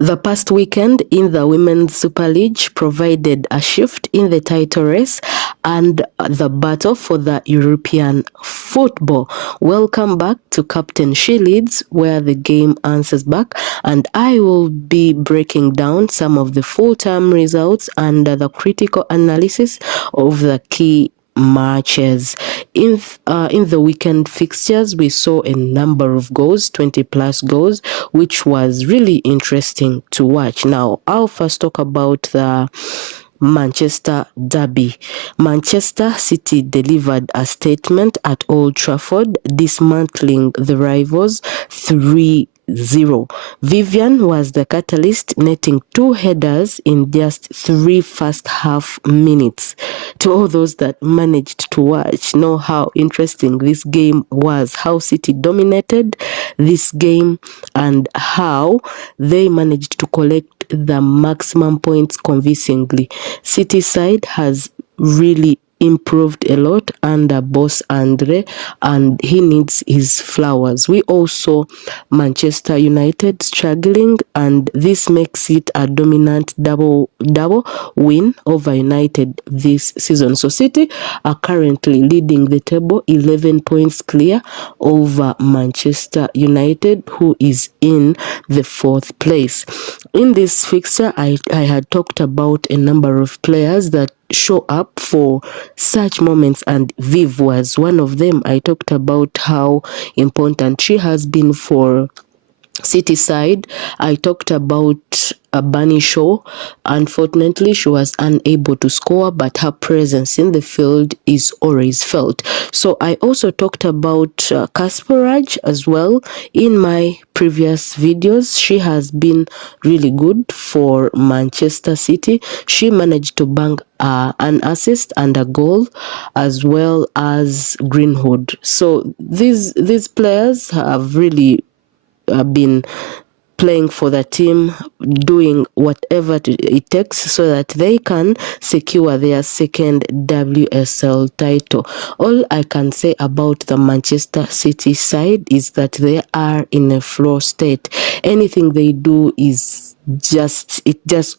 The past weekend in the Women's Super League provided a shift in the title race and the battle for the European football. Welcome back to Captain She Leads, where the game answers back, and I will be breaking down some of the full-time results and the critical analysis of the key matches. In the weekend fixtures, we saw a number of goals, 20 plus goals, which was really interesting to watch. Now, I'll first talk about the Manchester derby. Manchester City delivered a statement at Old Trafford, dismantling the rivals 3-0. Vivian was the catalyst, netting 2 headers in just 3 first half minutes. To all those that managed to watch, know how interesting this game was, how City dominated this game and how they managed to collect the maximum points convincingly. City side has really improved a lot under boss Andre, and he needs his flowers. We also Manchester United struggling, and this makes it a dominant double win over United this season. So City are currently leading the table, 11 points clear over Manchester United, who is in the 4th place. In this fixture, I had talked about a number of players that show up for such moments, and Viv was one of them. I talked about how important she has been for City side. I talked about Bunny Shaw. Unfortunately, she was unable to score, but her presence in the field is always felt. So I also talked about Kasparaj as well in my previous videos. She has been really good for Manchester City. She managed to bang an assist and a goal, as well as Greenwood. So these players have really been playing for the team, doing whatever it takes so that they can secure their second WSL title. All I can say about the Manchester City side is that they are in a flow state. Anything they do is just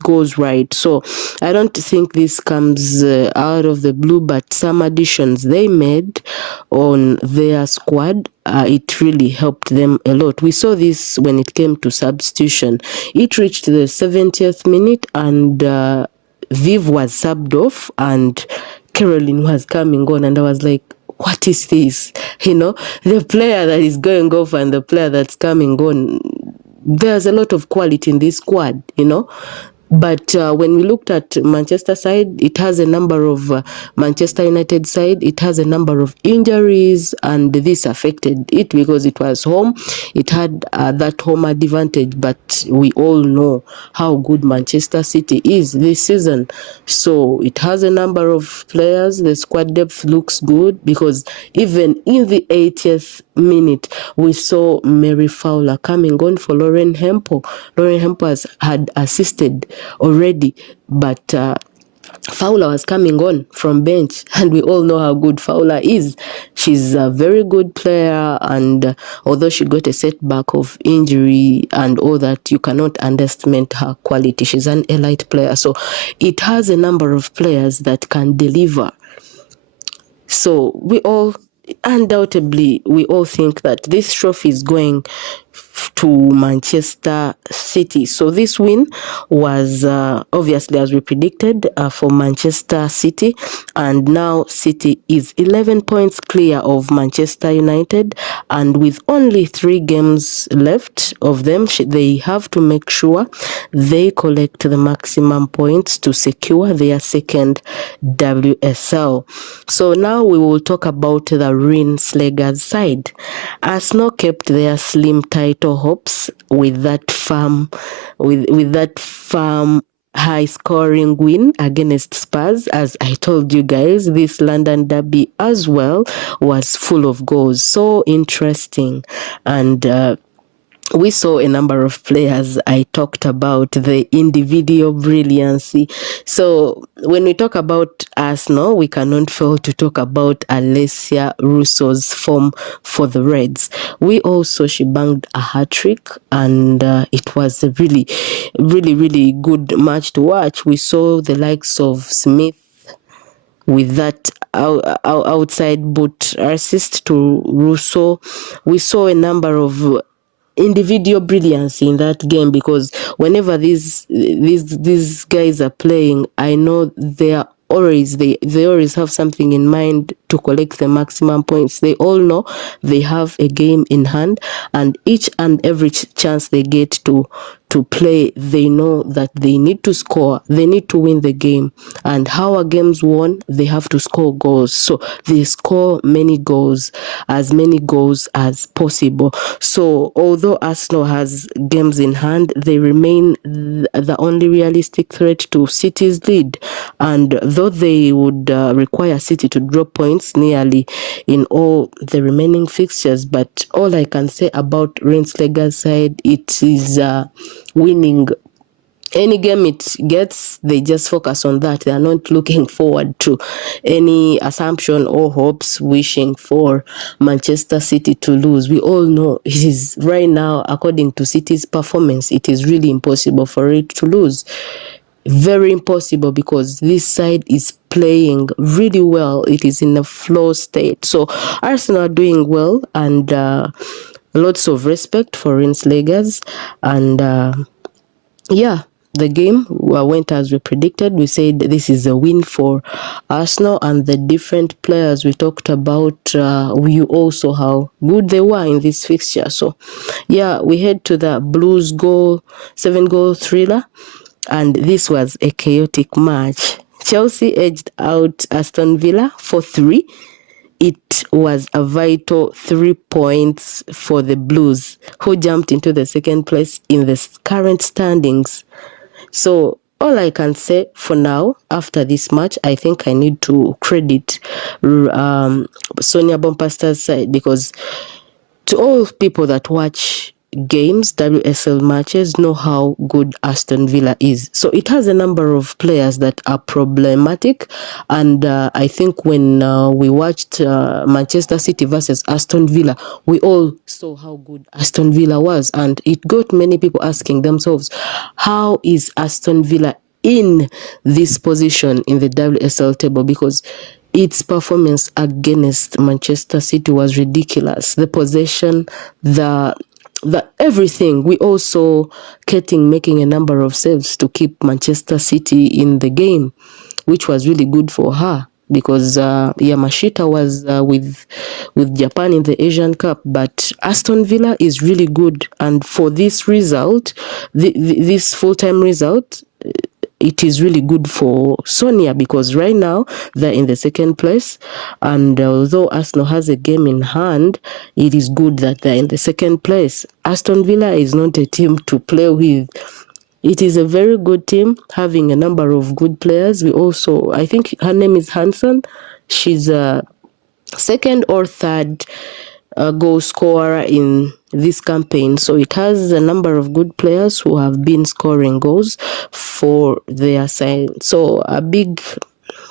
goes right. So I don't think this comes out of the blue, but some additions they made on their squad, it really helped them a lot. We saw this when it came to substitution. It reached the 70th minute and Viv was subbed off and Caroline was coming on, and I was like, what is this? The player that is going off and the player that's coming on, there's a lot of quality in this squad, But when we looked at Manchester side, it has a number of Manchester United side, it has a number of injuries, and this affected it because it was home. It had that home advantage, but we all know how good Manchester City is this season. So it has a number of players. The squad depth looks good because even in the 80th minute, we saw Mary Fowler coming on for Lauren Hempel. Lauren Hempel had assisted already, but Fowler was coming on from bench, and we all know how good Fowler is. She's a very good player, and although she got a setback of injury and all that, you cannot underestimate her quality. She's an elite player. So it has a number of players that can deliver. So we all think that this trophy is going to Manchester City. So this win was obviously, as we predicted, for Manchester City, and now City is 11 points clear of Manchester United, and with only 3 games left of them, they have to make sure they collect the maximum points to secure their second WSL. So now we will talk about the Rinslagers side. Arsenal kept their slim title hopes with that firm high scoring win against Spurs. As I told you guys, this London derby as well was full of goals. So interesting. And we saw a number of players. I talked about the individual brilliancy. So when we talk about Arsenal, we cannot fail to talk about Alessia Russo's form for the Reds. She banged a hat-trick, and it was a really, really, really good match to watch. We saw the likes of Smith with that outside boot assist to Russo. We saw a number of individual brilliance in that game, because whenever these guys are playing, I know they always have something in mind to collect the maximum points. They all know they have a game in hand, and each and every chance they get to play, they know that they need to score, they need to win the game. And how a game's won, they have to score goals. So they score many goals as possible. So although Arsenal has games in hand, they remain the only realistic threat to City's lead. And though they would require City to drop points nearly in all the remaining fixtures, but all I can say about Renslega's side, it is winning any game it gets. They just focus on that. They are not looking forward to any assumption or hopes wishing for Manchester City to lose. We all know it is right now, according to City's performance, it is really impossible for it to lose. Very impossible, because this side is playing really well. It is in a flow state. So Arsenal are doing well, and lots of respect for Renslegas. And the game went as we predicted. We said this is a win for Arsenal, and the different players we talked about, we also how good they were in this fixture. So we head to the Blues 7-goal thriller, and this was a chaotic match. Chelsea edged out Aston Villa 4-3. It was a vital 3 points for the Blues, who jumped into the second place in the current standings. So all I can say for now, after this match, I think I need to credit Sonia Bompaster's side, because to all people that watch games, WSL matches, know how good Aston Villa is. So it has a number of players that are problematic, and I think when we watched Manchester City versus Aston Villa, we all saw how good Aston Villa was, and it got many people asking themselves, how is Aston Villa in this position in the WSL table? Because its performance against Manchester City was ridiculous. The possession, the everything. We also Keating making a number of saves to keep Manchester City in the game, which was really good for her, because Yamashita was with Japan in the Asian Cup. But Aston Villa is really good, and for this result, this full-time result, it is really good for Sonia, because right now they're in the second place, and although Arsenal has a game in hand, it is good that they're in the second place. Aston Villa is not a team to play with. It is a very good team, having a number of good players. I think her name is Hansen. She's a second or third goal scorer in this campaign. So it has a number of good players who have been scoring goals for their side. So a big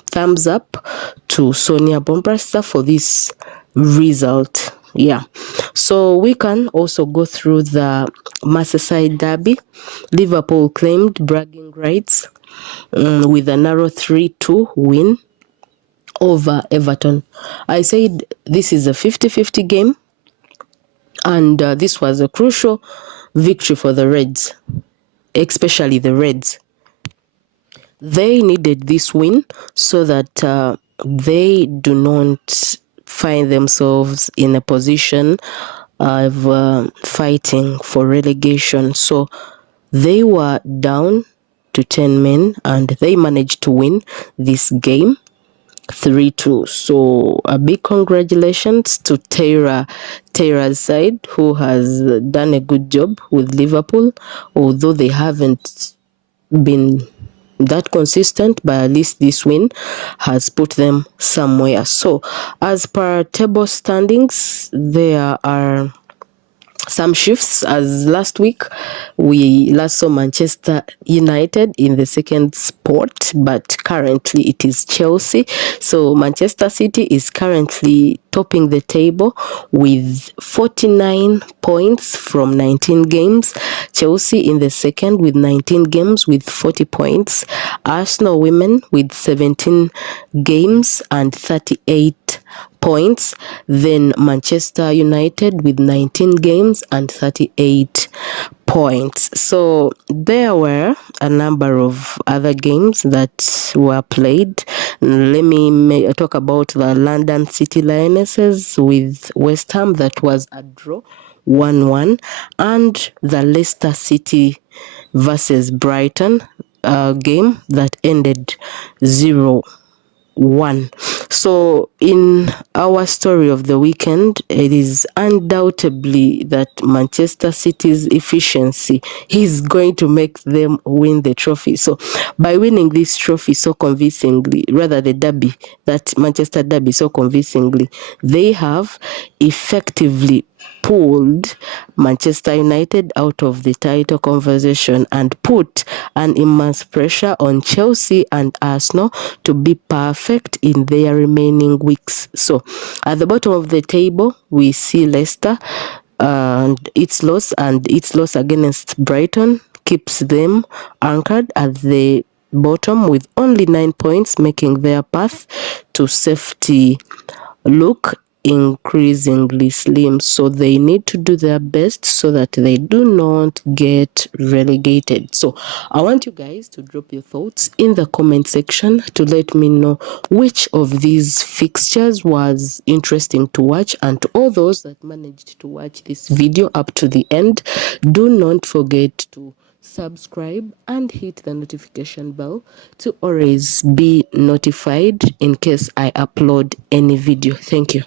thumbs up to Sonia Bombrasta for this result. So we can also go through the Merseyside derby. Liverpool claimed bragging rights with a narrow 3-2 win over Everton. I said this is a 50-50 game, and this was a crucial victory for the Reds, especially the Reds. They needed this win so that they do not find themselves in a position of fighting for relegation. So they were down to 10 men, and they managed to win this game 3-2. So a big congratulations to Tara's side, who has done a good job with Liverpool, although they haven't been that consistent, but at least this win has put them somewhere. So as per table standings, there are some shifts, as last week we last saw Manchester United in the second spot, but currently it is Chelsea. So Manchester City is currently topping the table with 49 points from 19 games. Chelsea in the second with 19 games with 40 points. Arsenal women with 17 games and 38 points. Then Manchester United with 19 games and 38 points. So there were a number of other games that were played. Let me talk about the London City Lionesses with West Ham. That was a draw, 1-1, and the Leicester City versus Brighton game that ended 0-1. So in our story of the weekend, it is undoubtedly that Manchester City's efficiency is going to make them win the trophy. So by winning this trophy so convincingly, rather the derby, that Manchester derby so convincingly, they have effectively pulled Manchester United out of the title conversation and put an immense pressure on Chelsea and Arsenal to be perfect in their remaining weeks. So at the bottom of the table, we see Leicester and its loss against Brighton keeps them anchored at the bottom with only 9 points, making their path to safety look increasingly slim. So they need to do their best so that they do not get relegated. So I want you guys to drop your thoughts in the comment section to let me know which of these fixtures was interesting to watch, and to all those that managed to watch this video up to the end, do not forget to subscribe and hit the notification bell to always be notified in case I upload any video. Thank you.